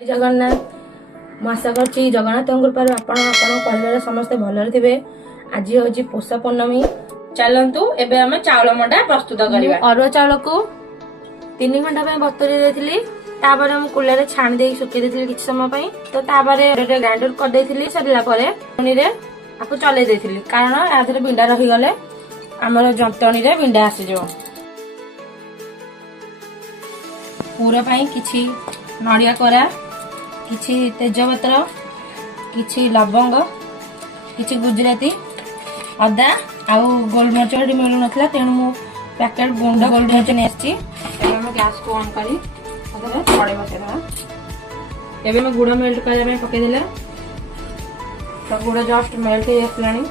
जगन्नाथ आशा करछि जगन्नाथ कृपार परिवार समस्ते भलरे थे। आज हूँ पोषा पूर्णमी। चलतु एबे हमें चावल मंडा प्रस्तुत करबा। अरुआ चावल को 3 घंटा बतुरी देथिली। तापर हम कुलर छाणी दे सुखी देथिली किछ समय पई। तो तापर ग्राइंडर कर देथिली। सरला परे पुनी रे आपको चले देथिली कारण आधरे बिंडा रही गले हमर जंतणी रे बिंडा आसी जो। पूरा पई किछि नडिया कोरा, किछि तेजपत्र, किछि लवंग, किछि गुजराती, अदा आउ गोलमरिच मिलू नथला तेणु मु पैकेट गुंड गोलमरिच ने आछि। एबे हम गैस को ऑन करी अदरे छड़े बसेला। एबे हम गुड़ मेल्ट करबा में पके देला। तो गुड़ जस्ट मेल्ट हे आसलानी।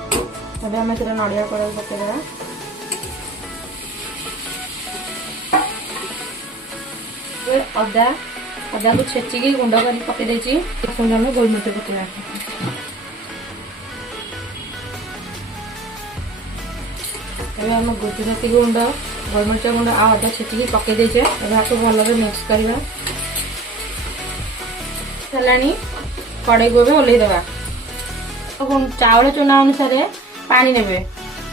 एबे हम तेरे नडिया कोरा पके देला। अदा को छेचिकी गुंड कर पके देछि। सुंदर में गोलमरिच पकेला। एबे हम गुजराती गुंड गोलमरिच गुंड आ अदा छेचिकी पके देछे। एबे आको भलरे मिक्स करबा। चलानी कड़ाई को ओल्हे देबा। चावल चूना अनुसार पानी नेबे।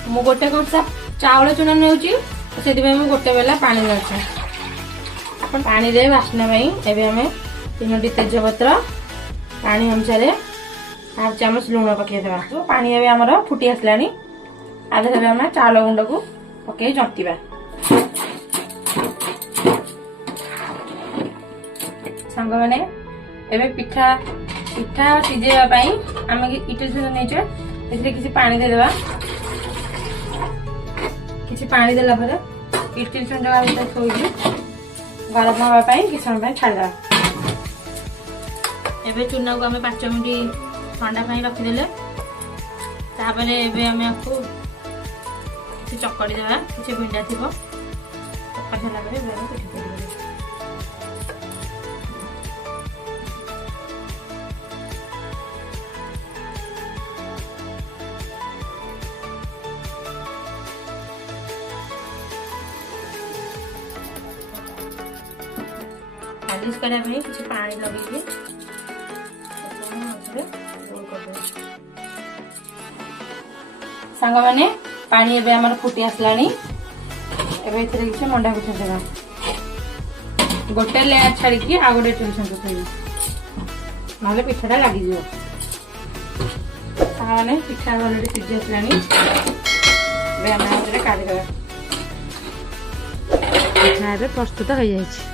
मु गोटे कंसा चावल चूना नेउची सेति में मु गोटे बेला पानी नेउची। अपन पानी दे वासना भाई। एबे हमें 3टी तेजपत्र पानी अनुसार हाफ चामच लूण पके देबा। तो पानी एबे हमर फुटी आसलानी। आधे हेबे हम चावल गुंड को पके जंतीबा। संग माने एबे पिठा सिजेबा पई हम इटली छुंद नेचे। एथि किछि पानी दे देबा। किछि पानी देला परे इटली छुंद जगह भीतर थोइबी गरम हवा पाई कि समय छाड़ा। एबे चूना को हमें 5 मिनिट ठंडा पाई रखी देले। तापरे एबे हमें आपको चकड़ी देबा। किछि भिंडा थिबो चकड़ी छला परे एबे हम पिठा देबा। मालिश करने में कुछ पानी लगे सांग माने पानी एबे हमर फुटी आसलानी। एबे इथरे किछ मंडा पिठा देबा। गोटे लेयर छाड़ी की आ गोटे टेंशन को थई माले पिठाटा लागी जिवो। सांग माने पिठा ऑलरेडी सिझी आसलानी। एबे हम इथरे काढी देबा। पिठा एबे प्रस्तुत हो जायछि।